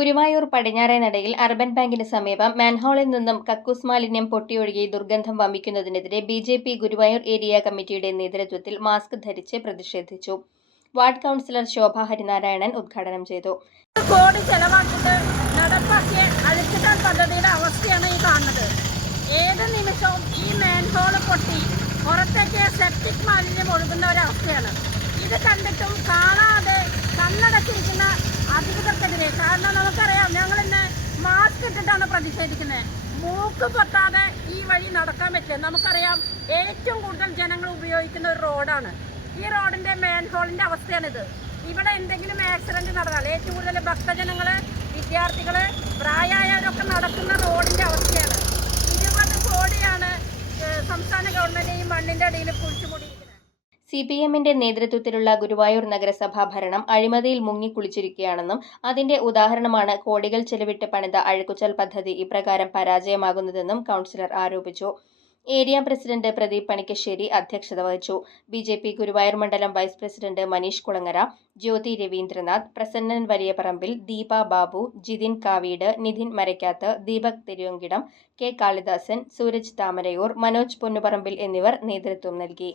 Guruvayur പടിഞ്ഞാറേനടയിൽ urban ബാങ്കിന് സമീപം മാൻഹോളിൽ നിന്നും കക്കൂസ് മാലിന്യം പൊട്ടിയൊഴുകി ദുർഗന്ധം വമിക്കുന്നതിനെതിരെ ബി.ജെ.പി. ഗുരുവായൂർ ഏരിയ കമ്മിറ്റിയുടെ നേതൃത്വത്തിൽ മാസ്ക് ധരിച്ച് പ്രതിഷേധിച്ചു. വാർഡ് കൗൺസിലർ ശോഭ ഹരിനാരായണൻ ഉദ്ഘാടനം ചെയ്തു. കോടി ചെലവാക്കിയിട്ട് നടപ്പാക്കിയ അഴിച്ചുകാൽ പദ്ധതിയുടെ അവസ്ഥയാണ് ഈ കാണുന്നത്. ഏത് നിമിഷവും ഈ മാൻഹോൾ പൊട്ടി പുറത്തേക്ക് സെപ്റ്റിക് മാലിന്യം ഒഴുകുന്ന ഒരവസ്ഥയാണ്. ഇത് കണ്ടിട്ടും കാണാതെ കണ്ണടച്ചിരിക്കുന്ന അധികൃതർക്കെതിരെ, കാരണം നമുക്കറിയാം ഞങ്ങളിന്ന് മാസ്ക് ഇട്ടിട്ടാണ് പ്രതിഷേധിക്കുന്നത്. മൂക്ക് പൊട്ടാതെ ഈ വഴി നടക്കാൻ പറ്റില്ല. നമുക്കറിയാം ഏറ്റവും കൂടുതൽ ജനങ്ങൾ ഉപയോഗിക്കുന്ന ഒരു റോഡാണ്. ഈ റോഡിൻ്റെ മാൻഹോളിൻ്റെ അവസ്ഥയാണിത്. ഇവിടെ എന്തെങ്കിലും ആക്സിഡൻറ്റ് നടന്നാൽ ഏറ്റവും കൂടുതൽ ഭക്തജനങ്ങൾ, വിദ്യാർത്ഥികൾ, പ്രായമായവരൊക്കെ നടക്കുന്ന റോഡിൻ്റെ അവസ്ഥയാണ്. 20 കോടിയാണ് സംസ്ഥാന ഗവൺമെൻറ് ഈ മണ്ണിൻ്റെ അടിയിൽ കുഴിച്ചുകൂടിയിരിക്കുന്നത്. CPM-ന്റെ നേതൃത്വത്തിലുള്ള ഗുരുവായൂർ നഗരസഭാ ഭരണം അഴിമതിയിൽ മുങ്ങിക്കുളിച്ചിരിക്കുകയാണെന്നും അതിന്റെ ഉദാഹരണമാണ് കോടികൾ ചെലവിട്ട് പണിത അഴുക്കുചാൽ പദ്ധതി ഇപ്രകാരം പരാജയമാകുന്നതെന്നും കൗൺസിലർ ആരോപിച്ചു. ഏരിയ പ്രസിഡന്റ് പ്രദീപ് പണിക്കശ്ശേരി അധ്യക്ഷത വഹിച്ചു. ബി.ജെ.പി. ഗുരുവായൂർ മണ്ഡലം വൈസ് പ്രസിഡന്റ് മനീഷ് കുളങ്ങര, ജ്യോതി രവീന്ദ്രനാഥ്, പ്രസന്നൻ വലിയപറമ്പിൽ, ദീപ ബാബു, ജിതിൻ കാവീട്, നിധിൻ മരക്കാത്ത്, ദീപക് തിരുവങ്കിടം, കെ കാളിദാസൻ, സൂരജ് താമരയൂർ, മനോജ് പൊന്നുപറമ്പിൽ എന്നിവർ നേതൃത്വം നൽകി.